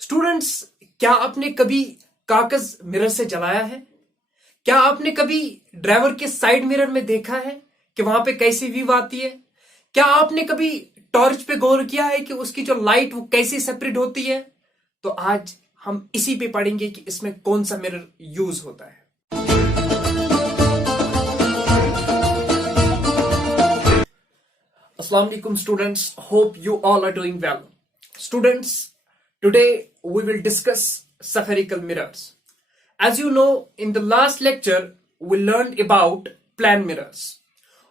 Students, क्या आपने कभी कागज मिरर से जलाया है? क्या आपने कभी ड्राइवर के साइड मिरर में देखा है कि वहां पे कैसी व्यू आती है? क्या आपने कभी टॉर्च पे गौर किया है कि उसकी जो लाइट वो कैसी सेपरेट होती है? तो आज हम इसी पे पढ़ेंगे कि इसमें कौन सा मिरर यूज होता है। Assalamu alaikum students, hope you all are doing well. Students, today we will discuss spherical mirrors. As you know, in the last lecture we learned about plan mirrors.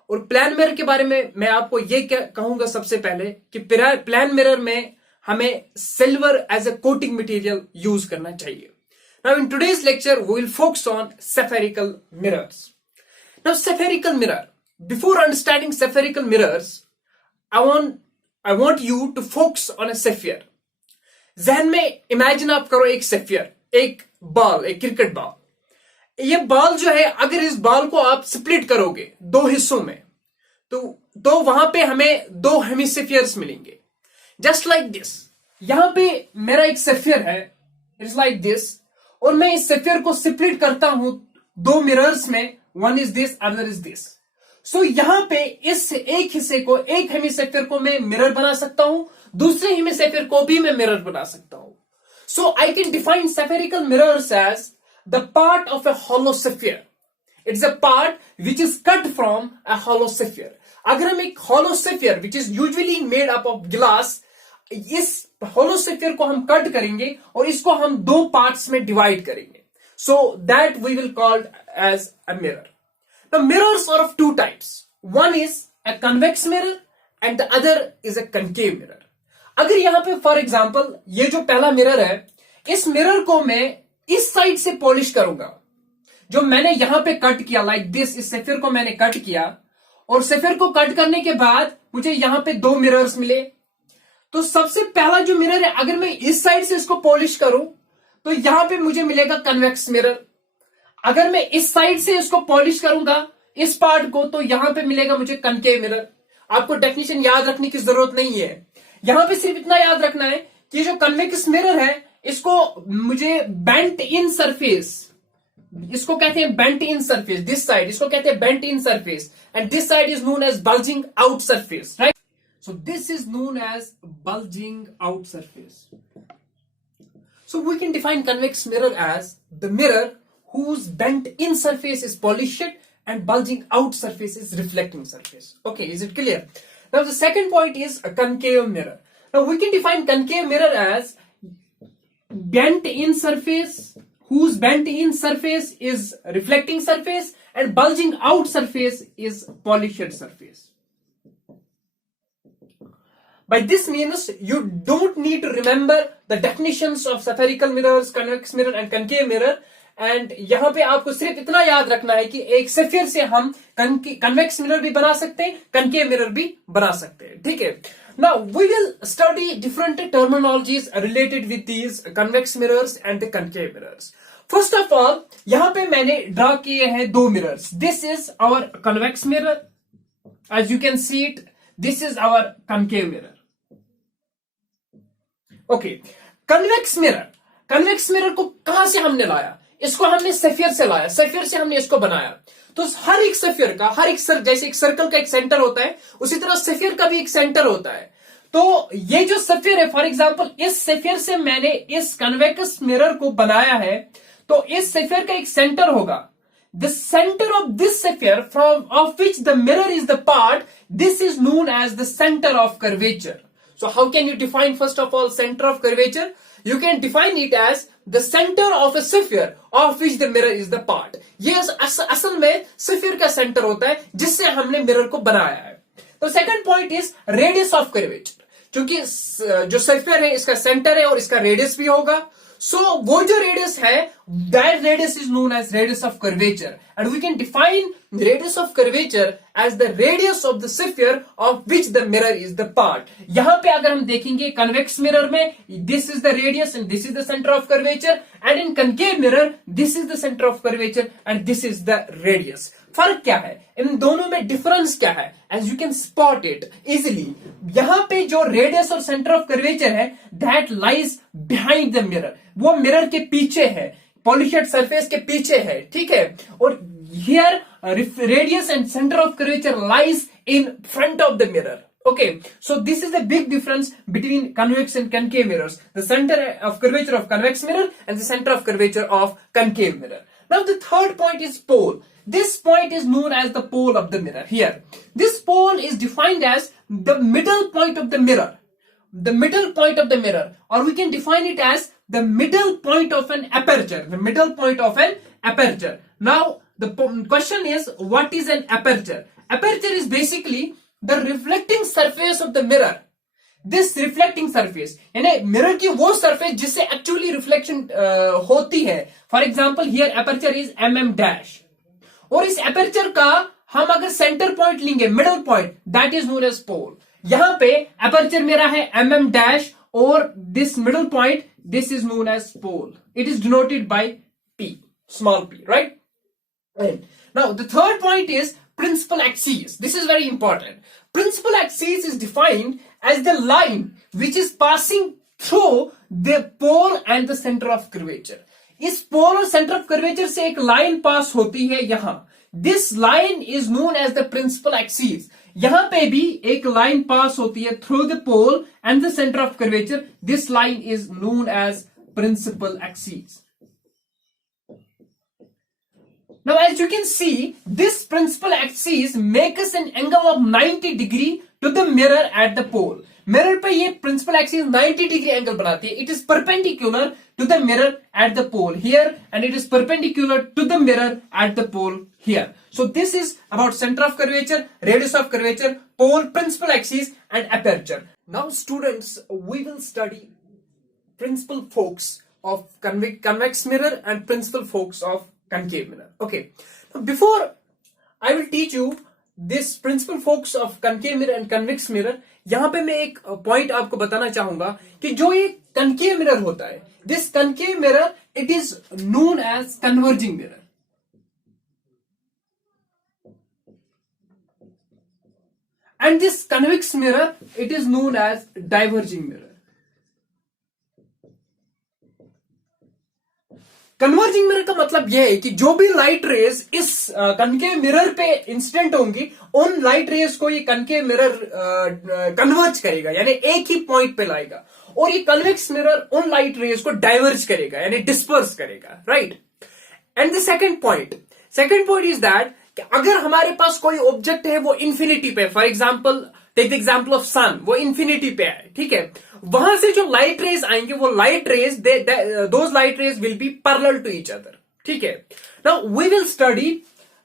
और प्लान मिरर के बारे में मैं आपको ये कहूंगा सबसे पहले कि प्लान मिरर में हमें silver as a coating material use करना चाहिए. Now in today's lecture we will focus on spherical mirrors. Now spherical mirror. Before understanding spherical mirrors, I want you to focus on a sphere. जहन में imagine आप करो एक sphere, एक ball, एक cricket ball. ये बॉल जो है, अगर इस बॉल को आप स्प्लिट करोगे दो हिस्सों में तो वहां पे हमें दो हेमिस्फीयर्स मिलेंगे. Just like this. यहां पे मेरा एक स्फीयर है, इट्स लाइक दिस, और मैं इस स्फीयर को स्प्लिट करता हूं दो मिरर्स में. One is this, other is this. So यहां पे इस एक हिस्से को, एक हेमिस्फीयर को मैं मिरर बना सकता हूं, दूसरे हेमिस्फीयर को भी मैं मिरर बना सकता हूं. So I can define spherical mirrors as the part of a hollow sphere. It's a part which is cut from a hollow sphere. अगर हम एक hollow sphere which is usually made up of glass, इस hollow sphere को हम cut करेंगे और इसको हम दो पार्ट्स में डिवाइड करेंगे. So that we will call as a mirror. The mirrors are of two types. One is a convex mirror and the other is a concave mirror. अगर यहां पे फॉर एग्जांपल ये जो पहला मिरर है, इस मिरर को मैं इस साइड से पॉलिश करूंगा, जो मैंने यहां पे कट किया लाइक दिस. इस सेफियर को मैंने कट किया और सेफियर को कट करने के बाद मुझे यहां पे दो मिरर्स मिले. तो सबसे पहला जो मिरर है, अगर मैं इस साइड से इसको पॉलिश करूं तो यहां पे मुझे मिलेगा कन्वेक्स मिरर. अगर मैं इस साइड से इसको पॉलिश करूंगा इस पार्ट को, तो यहां पे मिलेगा मुझे कनकेव मिरर. आपको डेफिनेशन याद रखने की जरूरत नहीं है. यहां पे सिर्फ इतना याद रखना है कि जो कन्वेक्स मिरर है, इसको मुझे बेंट इन सरफेस, इसको कहते हैं bent in surface. This side इसको कहते हैं bent in surface and this side is known as bulging out surface, right? So this is known as bulging out surface. So we can define convex mirror as the mirror whose bent in surface is polished and bulging out surface is reflecting surface. Okay, is it clear? Now the second point is a concave mirror. Now we can define concave mirror as bent in surface whose bent in surface is reflecting surface and bulging out surface is polished surface. By this means you don't need to remember the definitions of spherical mirrors, convex mirror and concave mirror. And यहां पे आपको सिर्फ इतना याद रखना है कि एक स्फीयर से हम कन्वेक्स मिरर भी बना सकते हैं, कनकेव मिरर भी बना सकते हैं. ठीक है. Now we will study different terminologies related with these convex mirrors and the concave mirrors. First of all, यहां पे मैंने ड्रॉ किए हैं दो mirrors. This is our convex mirror, as you can see it. This is our concave mirror. Okay, convex mirror को कहां से हमने लाया? इसको हमने स्फीयर से लाया, स्फीयर से हमने इसको बनाया. तो हर एक स्फीयर का, जैसे एक सर्कल का एक सेंटर होता है, उसी तरह स्फीयर का भी एक सेंटर होता है. तो ये जो स्फीयर है, फॉर एग्जांपल इस स्फीयर से मैंने इस कन्वेक्स मिरर को बनाया है, तो इस स्फीयर का एक सेंटर होगा. The centre of this sphere from of which the mirror is the part, this is known as the centre of curvature. So how can you define first of all center of curvature? You can define it as the center of a sphere of which the mirror is the part. ये असल में sphere का centre होता है जिससे हमने mirror को बनाया है. तो second point is radius of curvature. क्योंकि जो स्फीयर है इसका सेंटर है और इसका रेडियस भी होगा. सो वो जो रेडियस है, that radius is known as radius of curvature, and we can define radius of curvature as the radius of the sphere of which the mirror is the part. यहां पे अगर हम देखेंगे convex mirror में, this is the radius and this is the center of curvature, and in concave mirror this is the center of curvature and this is the radius. फर्क क्या है इन दोनों में, डिफरेंस क्या है? As you can spot it easily. यहां पे जो रेडियस और सेंटर ऑफ कर्वेचर है, that lies behind the mirror, वो मिरर के पीछे है, पॉलिश्ड सरफेस के पीछे है, ठीक है। और here radius and centre of curvature lies in front of the mirror. Okay, so this is the big difference between convex and concave mirrors. The center of curvature of convex mirror and the center of curvature of concave mirror. Now the third point is pole. This point is known as the pole of the mirror. Here, this pole is defined as the middle point of the mirror. The middle point of the mirror, or we can define it as the middle point of an aperture. The middle point of an aperture. Now the question is, what is an aperture? Aperture is basically the reflecting surface of the mirror. This reflecting surface यानी mirror की वो surface जिससे actually reflection होती है. For example here aperture is mm', और इस aperture का हम अगर सेंटर पॉइंट लेंगे, middle point, that is known as pole. यहां पे एपर्चर मेरा है mm' और this middle point, this is known as pole. It is denoted by p, small p, right? Now the third point is principal axis. This is very important. Principal axis is defined as the line which is passing through the pole and the center of curvature. इस पोल और centre of curvature से एक line pass होती है यहां. This line is known as the principal axis. यहां पे भी एक लाइन पास होती है through the pole and the centre of curvature. This line is known as principal axis. Now as you can see, this principal axis makes an angle of 90 degree to the mirror at the pole. Mirror पे ये principal axis 90 degree angle बनाती है. It is perpendicular to the mirror at the pole here, and it is perpendicular to the mirror at the pole here. So this is about center of curvature, radius of curvature, pole, principal axis, and aperture. Now students, we will study principal forks of convex mirror and principal forks of concave mirror. Okay, now before I will teach you this principal forks of concave mirror and convex mirror, यहां पे मैं एक point आपको बताना चाहूंगा कि जो ये concave mirror होता है, this concave mirror, it is known as converging mirror. And this convex mirror, it is known as diverging mirror. Converging mirror का मतलब यह है कि जो भी लाइट रेज इस कनकेव मिरर पे इंसिडेंट होंगी, उन लाइट रेज को ये कनकेव मिरर कन्वर्ज करेगा, यानी एक ही पॉइंट पे लाएगा. और ये कन्वेक्स मिरर उन लाइट रेज को डाइवर्ज करेगा, यानी डिस्पर्स करेगा, right. And the second point is that अगर हमारे पास कोई ऑब्जेक्ट है वो इंफिनिटी पे, for example take the example of sun, वो इंफिनिटी पे है, ठीक है. वहां से जो लाइट रेज आएंगे, वो light rays, those light rays will be parallel to each other, ठीक है. Now we will study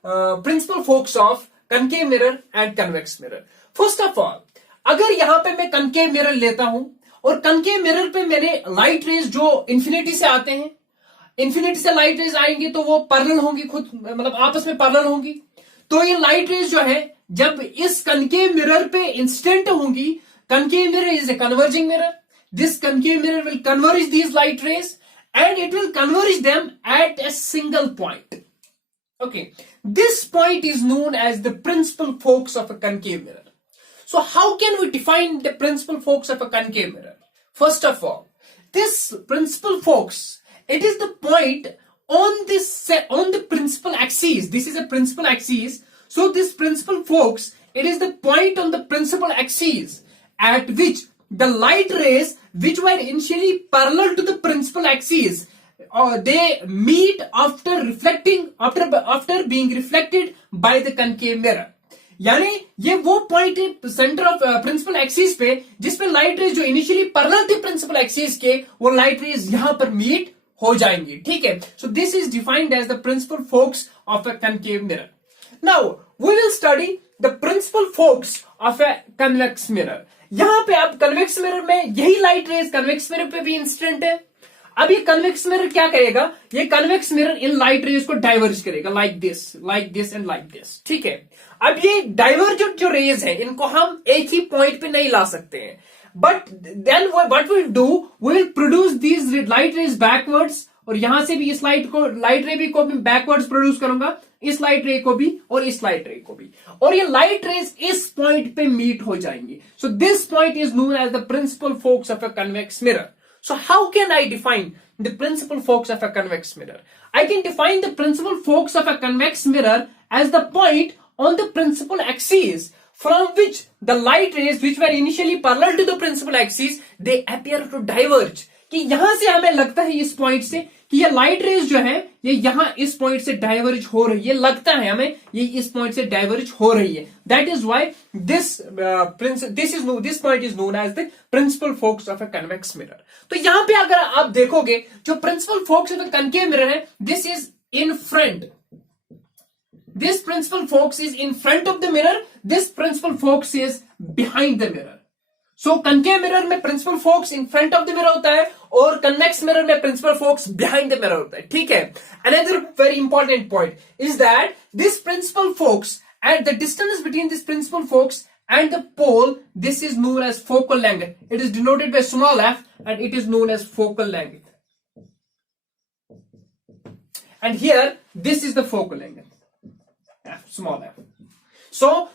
principal focus of concave mirror and convex mirror. First of all, अगर यहां पे मैं कनकेव मिरर लेता हूं और कनकेव मिरर पे मैंने लाइट रेज जो इंफिनिटी से आते हैं, इंफिनिटी से लाइट रेज आएंगी तो वो पैरेलल होंगी, खुद मतलब आपस में पैरेलल होंगी. तो ये लाइट रेज जो है जब इस कनकेव मिरर पे इंसिडेंट होंगी, concave mirror is a converging mirror. This concave mirror will converge these light rays and it will converge them at a single point. Okay, this point is known as the principal forks of a concave mirror. So how can we define the principal forks of a concave mirror? First of all, this principal forks, it is the point on the principal axis. This is a principal axis. So this principal forks, it is the point on the principal axis at which the light rays which were initially parallel to the principal axis, they meet after being reflected by the concave mirror. यानी ये वो point है centre of principal axis पे जिसपे light rays जो initially parallel थे principal axis के, वो लाइट रेज यहां पर मीट हो जाएंगी, ठीक है. So this is defined as the principal focus of a concave mirror. Now we will study the principal focus of a convex mirror. यहां पे आप कन्वेक्स मिरर में यही लाइट रेज कन्वेक्स मिरर पे भी इंसिडेंट है. अब ये कन्वेक्स मिरर क्या करेगा, ये convex mirror in light rays को डाइवर्ज करेगा, like this and like this, ठीक है. अब ये डाइवर्जेंट जो रेज है इनको हम एक ही पॉइंट पे नहीं ला सकते हैं, but then what will do, we will produce these light rays backwards, और यहां से भी इस लाइट रे भी को भी बैकवर्ड्स प्रोड्यूस करूंगा, इस लाइट रे को भी और इस लाइट रे को भी, और ये लाइट रेज इस पॉइंट पे मीट हो जाएंगी. So this point is known as the principal focus of a convex mirror. So how can I define the principal focus of a convex mirror? I can define the principal focus of a convex mirror as the point on the principal axis from which the light rays which were initially parallel to the principal axis, they appear to diverge. कि यहां से हमें लगता है इस point से कि ये लाइट रेज जो है ये यहां इस पॉइंट से डाइवर्ज हो रही है, लगता है हमें ये इस पॉइंट से डाइवर्ज हो रही है. That is why this point is known as the principal focus of a convex mirror. तो यहां पे अगर आप देखोगे जो principal focus of a concave mirror है, this is in front. This principal focus is in front of the mirror. This principal focus is behind the mirror. So concave mirror में principal focus in front of the mirror होता है और convex mirror में principal focus behind the mirror होता है. ठीक है. Another very important point is that this principal focus and the distance between this principal focus and the pole, this is known as focal length. It is denoted by small f and it is known as focal length. And here this is the focal length. Small f. So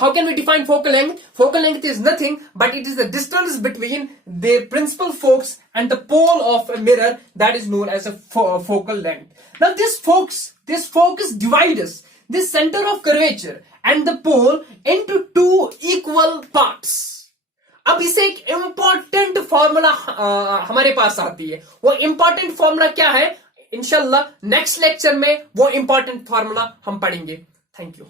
how can we define focal length? Focal length is nothing but it is the distance between the principal focus and the pole of a mirror, that is known as a focal length. Now this focus divides this center of curvature and the pole into two equal parts. अब इसे एक important formula हमारे पास आती है. वो important formula क्या है? इंशाल्लाह नेक्स्ट लेक्चर में वो इंपॉर्टेंट फॉर्मूला हम पढ़ेंगे. Thank you.